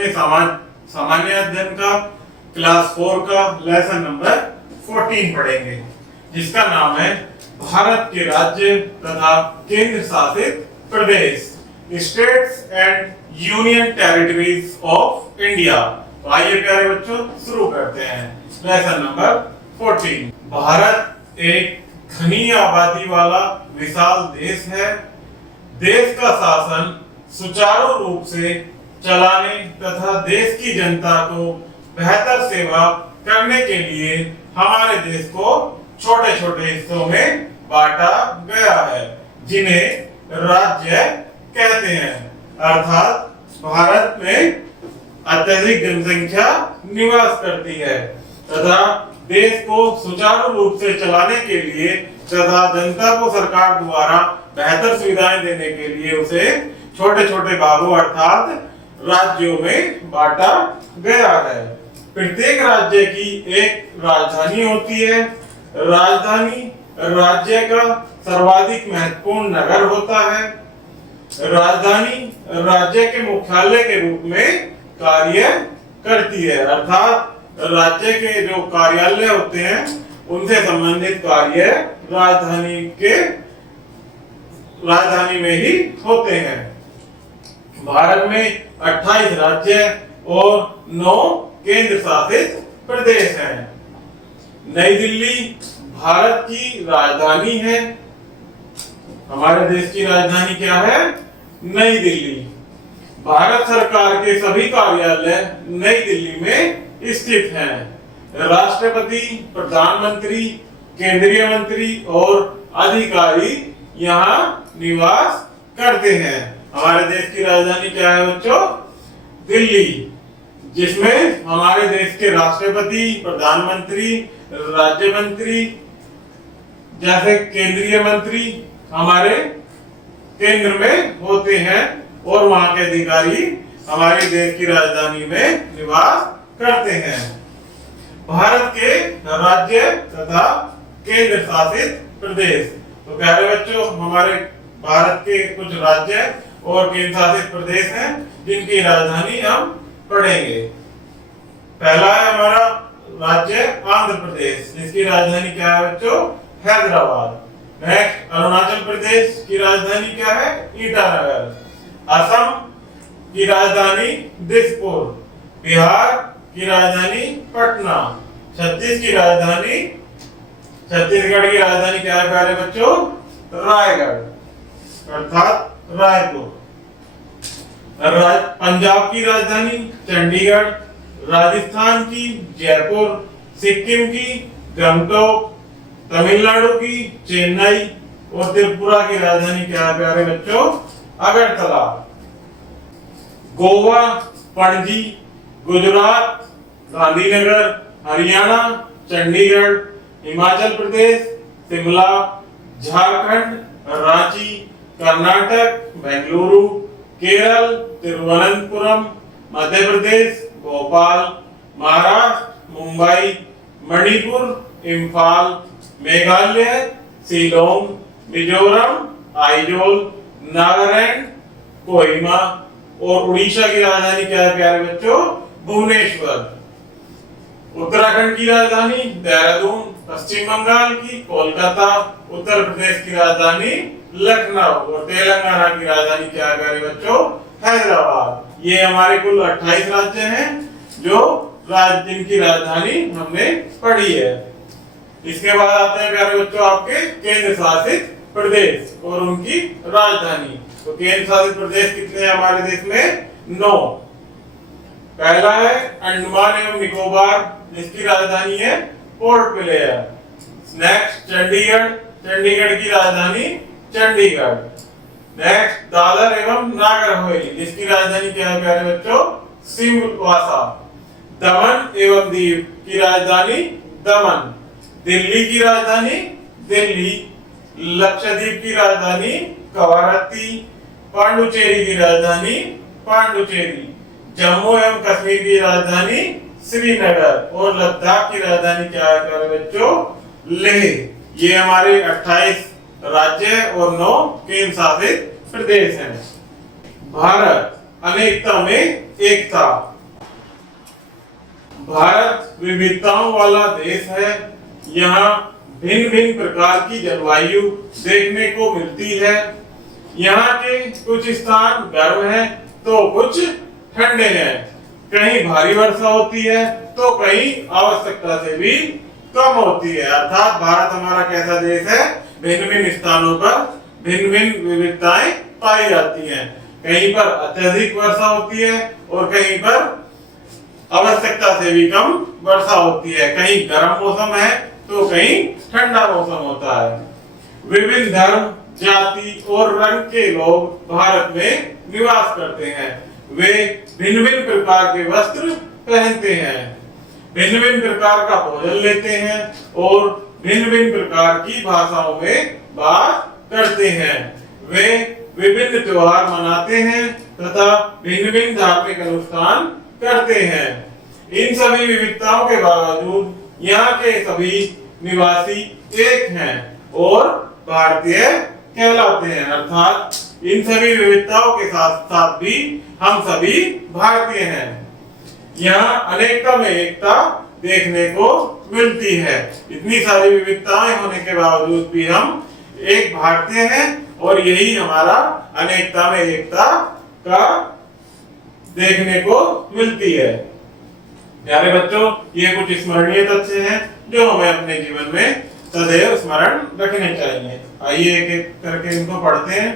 अपने सामान्य अध्ययन का क्लास 4 का लेसन नंबर 14 पढ़ेंगे, जिसका नाम है भारत के राज्य तथा केंद्र शासित प्रदेश, states and union territories of India. तो आइए प्यारे बच्चों शुरू करते हैं लेसन नंबर 14। भारत एक घनी आबादी वाला विशाल देश है। देश का शासन सुचारू रूप से चलाने तथा देश की जनता को बेहतर सेवा करने के लिए हमारे देश को छोटे छोटे हिस्सों में बांटा गया है, जिन्हें राज्य कहते हैं। अर्थात भारत में अत्यधिक जनसंख्या निवास करती है तथा देश को सुचारू रूप से चलाने के लिए तथा जनता को सरकार द्वारा बेहतर सुविधाएं देने के लिए उसे छोटे छोटे भागों अर्थात राज्यों में बांटा गया है। प्रत्येक राज्य की एक राजधानी होती है। राजधानी राज्य का सर्वाधिक महत्वपूर्ण नगर होता है। राजधानी राज्य के मुख्यालय के रूप में कार्य करती है, अर्थात राज्य के जो कार्यालय होते हैं उनसे संबंधित कार्य राजधानी में ही होते हैं। भारत में 28 राज्य और 9 केंद्र शासित प्रदेश हैं। नई दिल्ली भारत की राजधानी है। हमारे देश की राजधानी क्या है? नई दिल्ली। भारत सरकार के सभी कार्यालय नई दिल्ली में स्थित हैं। राष्ट्रपति, प्रधानमंत्री, केंद्रीय मंत्री और अधिकारी यहाँ निवास करते हैं। हमारे देश की राजधानी क्या है बच्चों? दिल्ली, जिसमें हमारे देश के राष्ट्रपति, प्रधानमंत्री, राज्य मंत्री जैसे केंद्रीय मंत्री हमारे केंद्र में होते हैं और वहां के अधिकारी हमारे देश की राजधानी में निवास करते हैं। भारत के राज्य तथा केंद्र शासित प्रदेश। तो प्यारे बच्चों, हमारे भारत के कुछ राज्य और केंद्र शासित प्रदेश हैं जिनकी राजधानी हम पढ़ेंगे। पहला है हमारा राज्य आंध्र प्रदेश, जिसकी राजधानी क्या है बच्चों? हैदराबाद। नेक्स्ट, अरुणाचल प्रदेश की राजधानी क्या है? ईटानगर। असम की राजधानी दिसपुर। बिहार की राजधानी पटना। छत्तीसगढ़ की राजधानी क्या है प्यारे बच्चों? रायगढ़ अर्थात रायपुर। पंजाब की राजधानी चंडीगढ़। राजस्थान की जयपुर। सिक्किम की गंगटोक। तमिलनाडु की चेन्नई और त्रिपुरा की राजधानी क्या है प्यारे बच्चों? अगरतला। गोवा पणजी। गुजरात गांधीनगर। हरियाणा चंडीगढ़। हिमाचल प्रदेश शिमला। झारखंड रांची। कर्नाटक बेंगलुरु। केरल तिरुवनंतपुरम। मध्य प्रदेश भोपाल। महाराष्ट्र मुंबई। मणिपुर इम्फाल। मेघालय शिलोंग। मिजोरम आइजोल। नागालैंड कोहिमा और उड़ीसा की राजधानी क्या है प्यारे बच्चों? भुवनेश्वर। उत्तराखंड की राजधानी देहरादून। पश्चिम बंगाल की कोलकाता। उत्तर प्रदेश की राजधानी लखनऊ और तेलंगाना की राजधानी क्या है प्यारे बच्चों? हैदराबाद। ये हमारे कुल 28 राज्य हैं जिनकी राजधानी हमने पढ़ी है। इसके बाद आते हैं प्यारे बच्चों आपके केंद्र शासित प्रदेश और उनकी राजधानी। तो केंद्र शासित प्रदेश कितने हैं हमारे देश में? 9। पहला है अंडमान एवं निकोबार, जिसकी राजधानी है पोर्ट ब्लेयर। नेक्स्ट चंडीगढ़ की राजधानी चंडीगढ़। नेक्स्ट दादर एवं नागर हवेली, जिसकी राजधानी क्या है प्यारे बच्चों? सिलवासा। दमन एवं दीव की राजधानी दमन। दिल्ली की राजधानी दिल्ली। लक्षद्वीप की राजधानी कवारत्ती। पांडुचेरी की राजधानी पांडुचेरी। जम्मू एवं कश्मीर की राजधानी श्रीनगर और लद्दाख की राजधानी क्या है प्यारे बच्चों? लेह। ये हमारे 28 राज्य और 9 केंद्र शासित प्रदेश हैं। भारत अनेकता में एकता भारत विविधताओं वाला देश है। यहाँ भिन्न भिन्न प्रकार की जलवायु देखने को मिलती है। यहाँ के कुछ स्थान गर्म है तो कुछ ठंडे हैं। कहीं भारी वर्षा होती है तो कहीं आवश्यकता से भी कम होती है। अर्थात भारत हमारा कैसा देश है, भिन्न भिन्न स्थानों पर भिन्न भिन्न विविधताएं पाई जाती हैं। कहीं पर अत्यधिक वर्षा होती है और कहीं पर आवश्यकता से भी कम वर्षा होती है। कहीं गर्म मौसम है तो कहीं ठंडा मौसम होता है। विभिन्न धर्म, जाति और रंग के लोग भारत में निवास करते हैं। वे भिन्न भिन्न प्रकार के वस्त्र पहनते हैं, भिन्न भिन्न प्रकार का भोजन लेते हैं और भिन्न भिन्न प्रकार की भाषाओं में बात करते हैं। वे विभिन्न त्योहार मनाते हैं तथा भिन्न भिन्न धार्मिक अनुष्ठान करते हैं। इन सभी विविधताओं के बावजूद यहाँ के सभी निवासी एक हैं और भारतीय कहलाते हैं। अर्थात इन सभी विविधताओं के साथ साथ भी हम सभी भारतीय हैं। यहाँ अनेकता में एकता देखने को मिलती है। इतनी सारी विविधताएं होने के बावजूद भी हम एक भारतीय हैं और यही हमारा अनेकता में एकता का देखने को मिलती है। प्यारे बच्चों, ये कुछ स्मरणीय तथ्य हैं जो हमें अपने जीवन में सदैव स्मरण रखने चाहिए। आइए एक एक करके इनको पढ़ते हैं।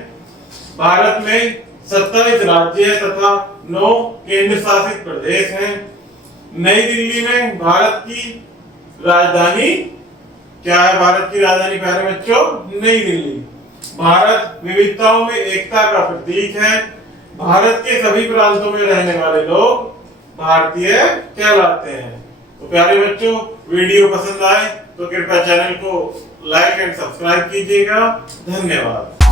भारत में 27 राज्य तथा 9 केंद्र शासित प्रदेश हैं। नई दिल्ली में भारत की राजधानी क्या है? भारत की राजधानी प्यारे बच्चों, नई दिल्ली। भारत विविधताओं में एकता का प्रतीक है। भारत के सभी प्रांतों में रहने वाले लोग भारतीय कहलाते हैं। तो प्यारे बच्चों, वीडियो पसंद आए तो कृपया चैनल को लाइक एंड सब्सक्राइब कीजिएगा। धन्यवाद।